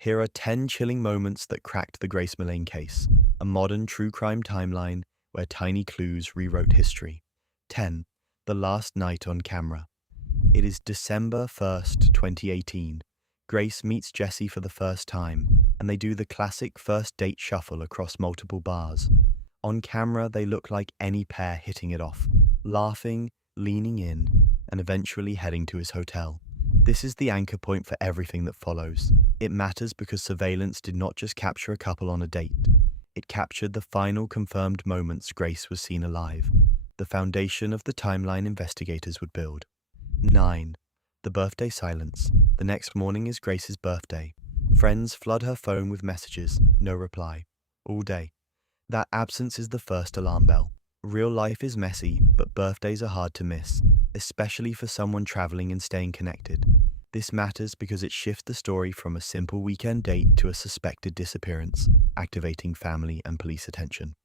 Here are 10 chilling moments that cracked the Grace Millane case, a modern true crime timeline where tiny clues rewrote history. 10. The last night on camera. It is December 1st, 2018. Grace meets Jesse for the first time, and they do the classic first date shuffle across multiple bars. On camera, they look like any pair hitting it off, laughing, leaning in, and eventually heading to his hotel. This is the anchor point for everything that follows. It matters because surveillance did not just capture a couple on a date. It captured the final confirmed moments Grace was seen alive, the foundation of the timeline investigators would build. 9. The birthday silence. The next morning is Grace's birthday. Friends flood her phone with messages, no reply. All day. That absence is the first alarm bell. Real life is messy, but birthdays are hard to miss, especially for someone traveling and staying connected. This matters because it shifts the story from a simple weekend date to a suspected disappearance, activating family and police attention.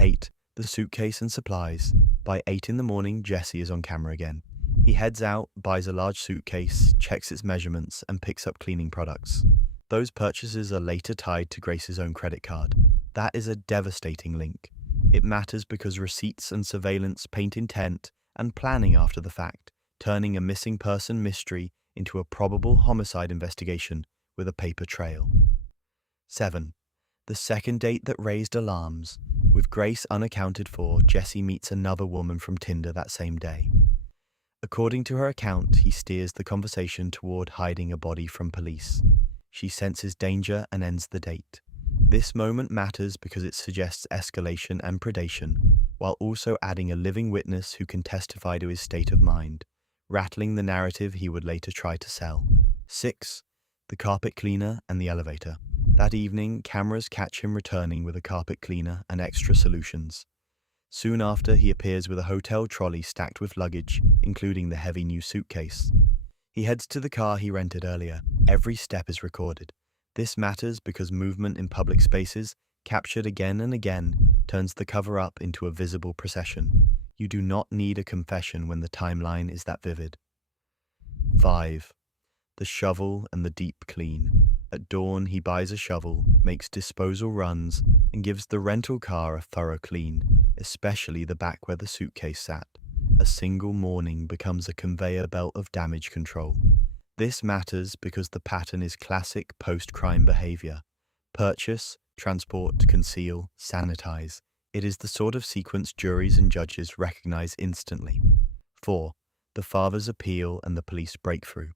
8. The suitcase and supplies. By 8 in the morning, Jesse is on camera again. He heads out, buys a large suitcase, checks its measurements, and picks up cleaning products. Those purchases are later tied to Grace's own credit card. That is a devastating link. It matters because receipts and surveillance paint intent and planning after the fact, turning a missing person mystery into a probable homicide investigation with a paper trail. 7. The second date that raised alarms. With Grace unaccounted for, Jesse meets another woman from Tinder that same day. According to her account, he steers the conversation toward hiding a body from police. She senses danger and ends the date. This moment matters because it suggests escalation and predation, while also adding a living witness who can testify to his state of mind, rattling the narrative he would later try to sell. 6. The carpet cleaner and the elevator. That evening, cameras catch him returning with a carpet cleaner and extra solutions. Soon after, he appears with a hotel trolley stacked with luggage, including the heavy new suitcase. He heads to the car he rented earlier. Every step is recorded. This matters because movement in public spaces, captured again and again, turns the cover-up into a visible procession. You do not need a confession when the timeline is that vivid. 5. The shovel and the deep clean. At dawn, he buys a shovel, makes disposal runs, and gives the rental car a thorough clean, especially the back where the suitcase sat. A single morning becomes a conveyor belt of damage control. This matters because the pattern is classic post-crime behavior. Purchase, transport, conceal, sanitize. It is the sort of sequence juries and judges recognize instantly. 4. The father's appeal and the police breakthrough.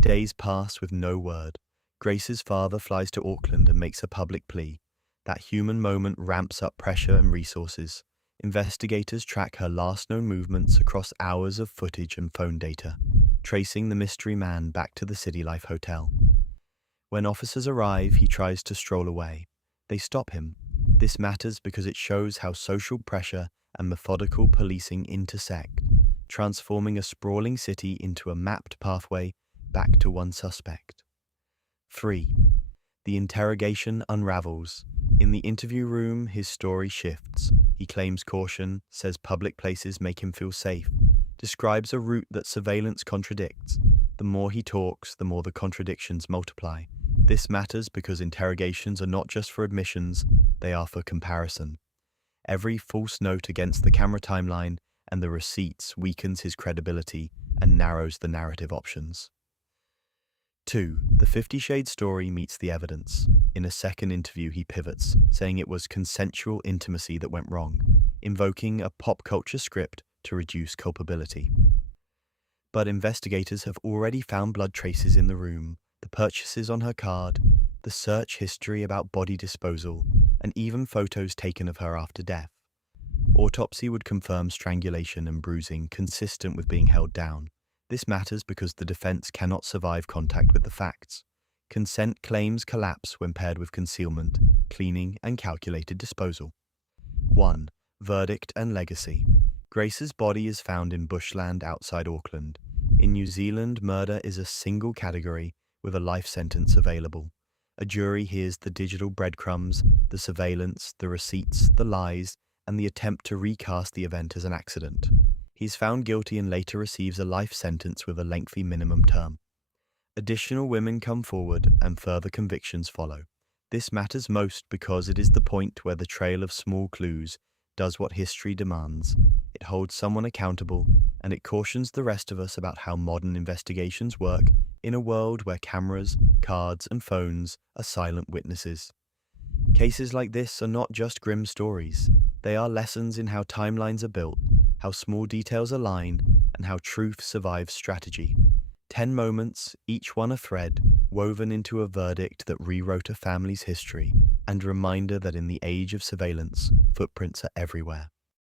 Days pass with no word. Grace's father flies to Auckland and makes a public plea. That human moment ramps up pressure and resources. Investigators track her last known movements across hours of footage and phone data, tracing the mystery man back to the City Life Hotel. When officers arrive, he tries to stroll away. They stop him. This matters because it shows how social pressure and methodical policing intersect, transforming a sprawling city into a mapped pathway back to one suspect. 3. The interrogation unravels. In the interview room, his story shifts. He claims caution, says public places make him feel safe, describes a route that surveillance contradicts. The more he talks, the more the contradictions multiply. This matters because interrogations are not just for admissions, they are for comparison. Every false note against the camera timeline and the receipts weakens his credibility and narrows the narrative options. 2. The 50 Shades story meets the evidence. In a second interview, he pivots, saying it was consensual intimacy that went wrong, invoking a pop culture script to reduce culpability. But investigators have already found blood traces in the room, the purchases on her card, the search history about body disposal, and even photos taken of her after death. Autopsy would confirm strangulation and bruising consistent with being held down. This matters because the defense cannot survive contact with the facts. Consent claims collapse when paired with concealment, cleaning, and calculated disposal. 1. Verdict and legacy. Grace's body is found in bushland outside Auckland. In New Zealand, murder is a single category with a life sentence available. A jury hears the digital breadcrumbs, the surveillance, the receipts, the lies, and the attempt to recast the event as an accident. He's found guilty and later receives a life sentence with a lengthy minimum term. Additional women come forward and further convictions follow. This matters most because it is the point where the trail of small clues does what history demands. It holds someone accountable, and it cautions the rest of us about how modern investigations work in a world where cameras, cards, and phones are silent witnesses. Cases like this are not just grim stories. They are lessons in how timelines are built, how small details align, and how truth survives strategy. 10 moments, each one a thread, woven into a verdict that rewrote a family's history, and a reminder that in the age of surveillance, footprints are everywhere.